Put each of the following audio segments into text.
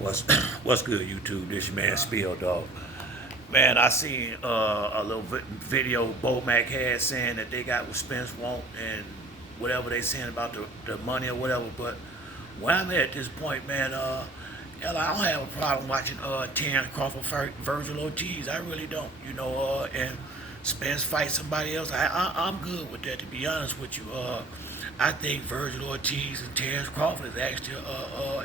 What's what's good, YouTube? This your man Spill Dog. Man, I seen a little video Bo Mac had saying that they got what Spence want and whatever they saying about the money or whatever. But where I'm at this point, man, hell, I don't have a problem watching Terrence Crawford, Virgil Ortiz. I really don't, and Spence fight somebody else. I'm good with that, to be honest with you. I think Virgil Ortiz and Terrence Crawford is actually,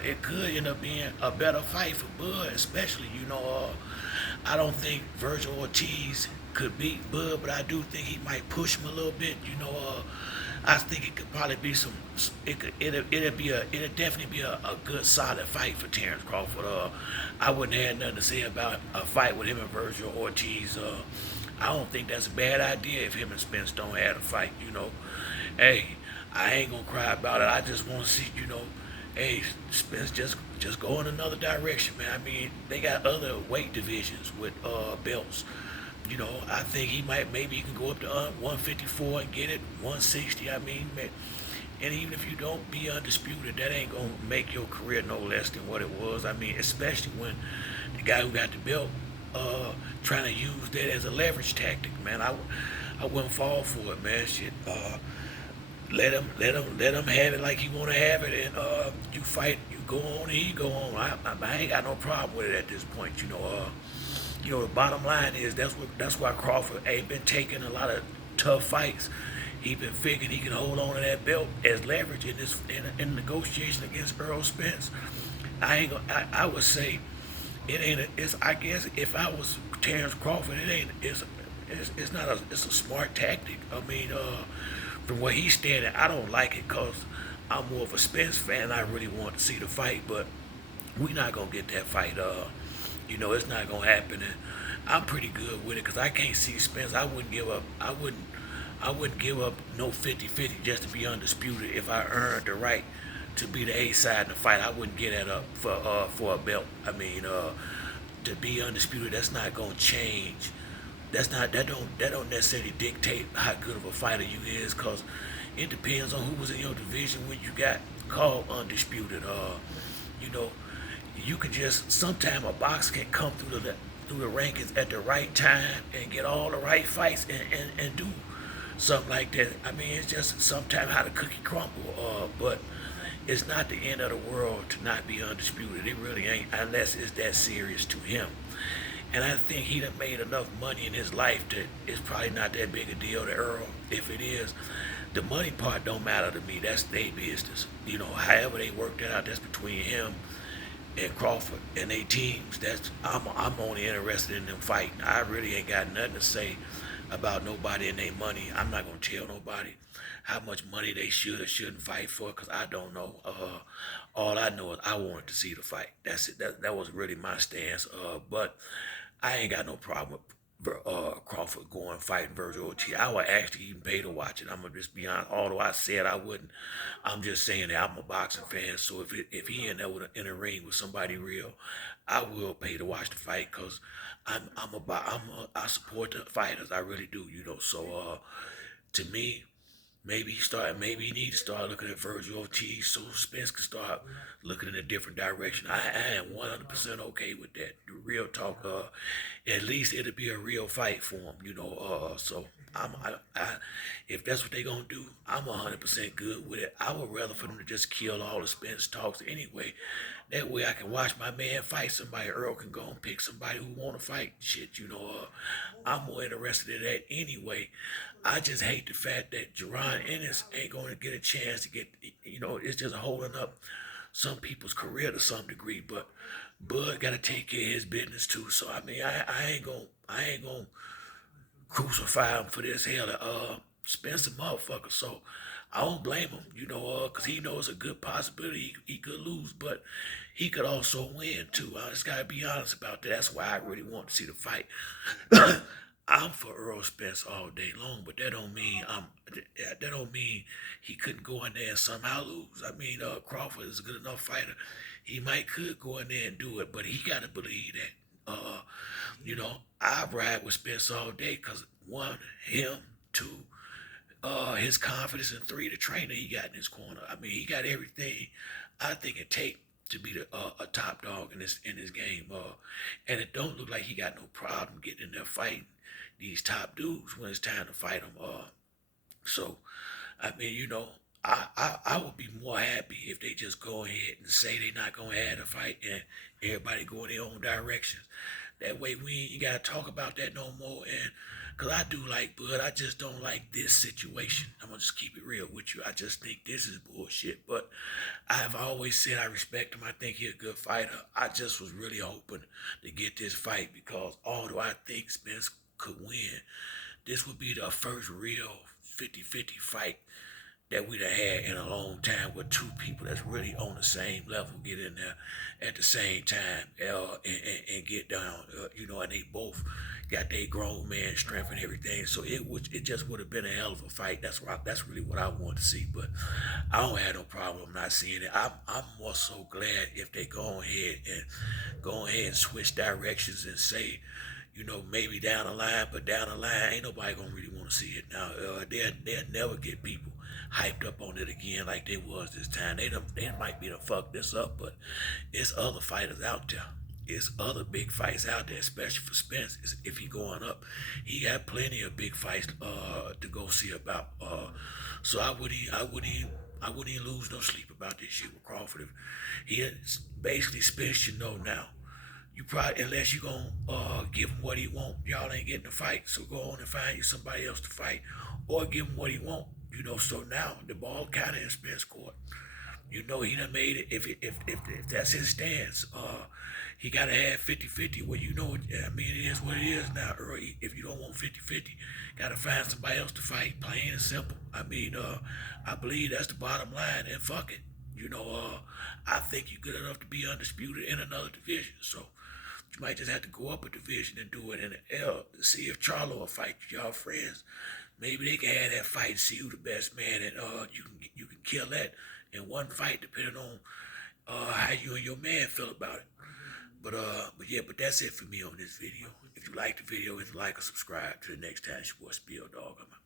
it could end up being a better fight for Bud, especially, I don't think Virgil Ortiz could beat Bud, but I do think he might push him a little bit. I think it could probably be some. It'd definitely be a good solid fight for Terrence Crawford. I wouldn't have nothing to say about a fight with him and Virgil Ortiz. I don't think that's a bad idea if him and Spence don't have a fight. Hey, I ain't gonna cry about it. I just want to see, hey, Spence just go in another direction, man. I mean, they got other weight divisions with belts. I think maybe he can go up to 154 and get it 160. I mean, man, and even if you don't be undisputed, that ain't gonna make your career no less than what it was. I mean, especially when the guy who got the belt trying to use that as a leverage tactic, man. I wouldn't fall for it, man. Shit. Let him have it like he want to have it, and you fight, you go on, and he go on. I ain't got no problem with it at this point. The bottom line is that's why Crawford ain't been taking a lot of tough fights. He been figuring he can hold on to that belt as leverage in negotiation against Errol Spence. I would say it ain't. It's I guess if I was Terrence Crawford, it ain't. It's not a. It's a smart tactic. I mean, from where he's standing, I don't like it because I'm more of a Spence fan. I really want to see the fight, but we not gonna get that fight. It's not gonna happen. And I'm pretty good with it because I can't see Spence. I wouldn't give up. I wouldn't give up no 50-50 just to be undisputed if I earned the right to be the A side in the fight. I wouldn't get that up for a belt. I mean, to be undisputed, that's not gonna change. That don't necessarily dictate how good of a fighter you is, cause it depends on who was in your division when you got called undisputed. You know, you can just sometimes a box can come through the rankings at the right time and get all the right fights and do something like that. I mean, it's just sometimes how the cookie crumble. But it's not the end of the world to not be undisputed. It really ain't, unless it's that serious to him. And I think he done made enough money in his life that it's probably not that big a deal to Errol. If it is, the money part don't matter to me. That's their business. However they work that out, that's between him and Crawford and their teams. I'm only interested in them fighting. I really ain't got nothing to say about nobody and their money. I'm not gonna tell nobody how much money they should or shouldn't fight for, because I don't know. All I know is I wanted to see the fight. That's it. That was really my stance. But I ain't got no problem with Crawford going fighting Virgil Ortiz. I would actually even pay to watch it. I'm gonna just be honest. Although I said I wouldn't, I'm just saying that I'm a boxing fan. So if he in there in a ring with somebody real, I will pay to watch the fight, because I support the fighters. I really do. So to me, maybe he need to start looking at Virgil Ortiz so Spence can start looking in a different direction. I am 100% okay with that. The real talk, at least it'll be a real fight for him, so if that's what they gonna do, I'm 100% good with it. I would rather for them to just kill all the Spence talks anyway. That way I can watch my man fight somebody. Earl can go and pick somebody who want to fight. Shit, I'm more interested in that anyway. I just hate the fact that Jerron Ennis ain't going to get a chance to get, it's just holding up some people's career to some degree. But Bud got to take care of his business too. So I mean, I ain't gonna crucify him for this. Hell, Spencer motherfucker. So I don't blame him, because he knows a good possibility he could lose, but he could also win too. I just gotta be honest about that. That's why I really want to see the fight. I'm for Earl Spence all day long, but that don't mean he couldn't go in there and somehow lose. I mean, Crawford is a good enough fighter. He might could go in there and do it, but he gotta believe that. I ride with Spence all day because one, him, two, his confidence, and three, the trainer he got in his corner. I mean, he got everything I think it take to be a top dog in this game. And it don't look like he got no problem getting in there fighting these top dudes when it's time to fight them. So, I mean, I would be more happy if they just go ahead and say they're not going to have a fight and everybody go in their own directions. That way we ain't got to talk about that no more. And because I do like Bud, I just don't like this situation. I'm going to just keep it real with you. I just think this is bullshit. But I've always said I respect him. I think he's a good fighter. I just was really hoping to get this fight because although I think Spence could win, this would be the first real 50-50 fight that we'd have had in a long time with two people that's really on the same level get in there at the same time and get down, and they both got their grown man strength and everything. So it just would have been a hell of a fight. That's really what I want to see. But I don't have no problem not seeing it. I'm more so glad if they go ahead and switch directions and say, maybe down the line, but down the line, ain't nobody gonna really want to see it now. They'll never get people hyped up on it again like they was this time. They might be to fuck this up, but it's other fighters out there. It's other big fights out there, especially for Spence. If he going up, he got plenty of big fights to go see about. So I wouldn't even lose no sleep about this shit with Crawford. If he basically Spence should know now. You probably, unless you gonna give him what he want, y'all ain't getting a fight. So go on and find you somebody else to fight, or give him what he want. So now the ball kind of in Spence court. He done made it. If that's his stance, he gotta have 50-50. Well, I mean, it is what it is now, Errol. If you don't want 50-50, gotta find somebody else to fight. Plain and simple. I mean, I believe that's the bottom line. And fuck it. I think you're good enough to be undisputed in another division. So you might just have to go up a division and do it in the L. See if Charlo will fight you, y'all friends. Maybe they can have that fight and see who the best man, and you can kill that in one fight, depending on how you and your man feel about it. But that's it for me on this video. If you like the video, hit like or subscribe. Till the next time, it's your boy Spill Dog. I'm out.